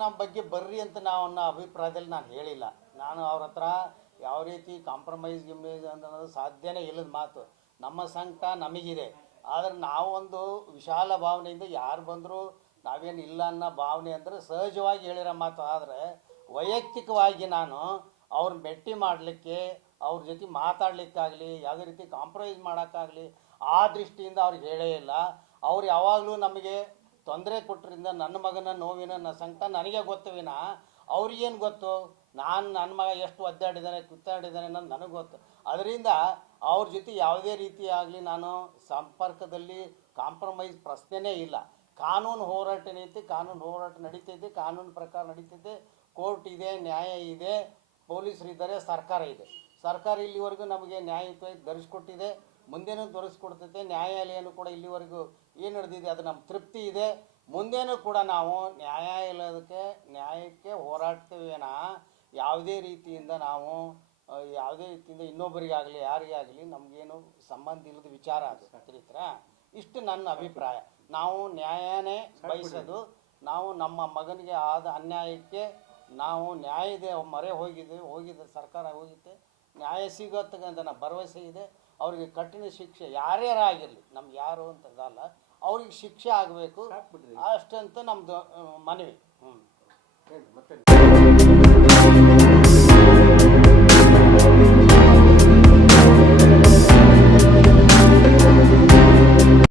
ನಮ್ಮ ಬಗ್ಗೆ ಬರ್ರಿ ಅಂತ ನಾವು ಅನ್ನೋ ಅಭಿಪ್ರಾಯದಲ್ಲಿ ನಾನು ಹೇಳಿಲ್ಲ. ನಾನು ಅವ್ರ ಹತ್ರ ಯಾವ ರೀತಿ ಕಾಂಪ್ರಮೈಸ್ ಗಿಮೈಸ್ ಅನ್ನೋದು ಸಾಧ್ಯನೇ ಇಲ್ಲದ ಮಾತು. ನಮ್ಮ ಸಂಕಟ ನಮಗಿದೆ. ಆದರೆ ಒಂದು ವಿಶಾಲ ಭಾವನೆಯಿಂದ ಯಾರು ಬಂದರೂ ನಾವೇನು ಇಲ್ಲ ಅನ್ನೋ ಭಾವನೆ ಅಂದರೆ ಸಹಜವಾಗಿ ಹೇಳಿರೋ ಮಾತು. ಆದರೆ ವೈಯಕ್ತಿಕವಾಗಿ ನಾನು ಅವ್ರನ್ನ ಭೇಟಿ ಮಾಡಲಿಕ್ಕೆ, ಅವ್ರ ಜೊತೆ ಮಾತಾಡಲಿಕ್ಕಾಗಲಿ, ಯಾವುದೇ ರೀತಿ ಕಾಂಪ್ರಮೈಸ್ ಮಾಡೋಕ್ಕಾಗಲಿ ಆ ದೃಷ್ಟಿಯಿಂದ ಅವ್ರಿಗೆ ಹೇಳೇ ಇಲ್ಲ. ಅವ್ರು ಯಾವಾಗಲೂ ನಮಗೆ ತೊಂದರೆ ಕೊಟ್ಟರಿಂದ ನನ್ನ ಮಗನ ನೋವಿನ ಸಂಕಟ ನನಗೆ ಗೊತ್ತು ವಿನ. ಅವ್ರಿಗೇನು ಗೊತ್ತು? ನಾನು ನನ್ನ ಮಗ ಎಷ್ಟು ಒದ್ದಾಡಿದ್ದಾನೆ ಕಿತ್ತಾಡಿದ್ದಾನೆ ಅನ್ನೋದು ನನಗೆ ಗೊತ್ತು. ಅದರಿಂದ ಅವ್ರ ಜೊತೆ ಯಾವುದೇ ರೀತಿಯಾಗಲಿ ನಾನು ಸಂಪರ್ಕದಲ್ಲಿ ಕಾಂಪ್ರಮೈಸ್ ಪ್ರಶ್ನೆನೇ ಇಲ್ಲ. ಕಾನೂನು ಹೋರಾಟ ಐತಿ ಕಾನೂನು ಹೋರಾಟ ನಡೀತೈತೆ, ಕಾನೂನು ಪ್ರಕಾರ ನಡೀತೈತೆ. ಕೋರ್ಟ್ ಇದೆ, ನ್ಯಾಯ ಇದೆ ಪೊಲೀಸರು ಇದ್ದಾರೆ ಸರ್ಕಾರ ಇದೆ. ಸರ್ಕಾರ ಇಲ್ಲಿವರೆಗೂ ನಮಗೆ ನ್ಯಾಯಯುತವಾಗಿ ಧರಿಸ್ಕೊಟ್ಟಿದೆ. ಮುಂದೇನೂ ತೋರಿಸ್ಕೊಡ್ತೈತೆ, ನ್ಯಾಯಾಲಯನೂ ಕೂಡ ಇಲ್ಲಿವರೆಗೂ ಏನು ನಡೆದಿದೆ, ಅದು ನಮ್ಮ ತೃಪ್ತಿ ಇದೆ. ಮುಂದೇನೂ ಕೂಡ ನಾವು ನ್ಯಾಯಾಲಯಕ್ಕೆ, ನ್ಯಾಯಕ್ಕೆ ಹೋರಾಡ್ತೇವೇನಾ? ಯಾವುದೇ ರೀತಿಯಿಂದ ನಾವು ಯಾವುದೇ ರೀತಿಯಿಂದ ಇನ್ನೊಬ್ಬರಿಗಾಗಲಿ ಯಾರಿಗೇ ಆಗಲಿ ನಮಗೇನು ಸಂಬಂಧ ಇಲ್ಲದ ವಿಚಾರ ಅದು ಚರಿತ್ರ ಇಷ್ಟು ನನ್ನ ಅಭಿಪ್ರಾಯ. ನಾವು ನ್ಯಾಯನೇ ಬಯಸೋದು, ನಾವು ನಮ್ಮ ಮಗನಿಗೆ ಆದ ಅನ್ಯಾಯಕ್ಕೆ ನಾವು ನ್ಯಾಯದ ಮರೆ ಹೋಗಿದೆ ಹೋಗಿದೆ ಸರ್ಕಾರ ಹೋಗಿದೆ ನ್ಯಾಯ ಸಿಗೋತಕ್ಕಂಥ ನಾ ಭರವಸೆ ಇದೆ. ಅವರಿಗೆ ಕಠಿಣ ಶಿಕ್ಷೆ ಯಾರ್ಯಾರು ಆಗಿರಲಿ ನಮ್ಗೆ ಯಾರು ಅಂತದಲ್ಲ ಅವ್ರಿಗೆ ಶಿಕ್ಷೆ ಆಗಬೇಕು. ಅಷ್ಟಂತ ನಮ್ಮದು ಮನವಿ. ಹ್ಞೂ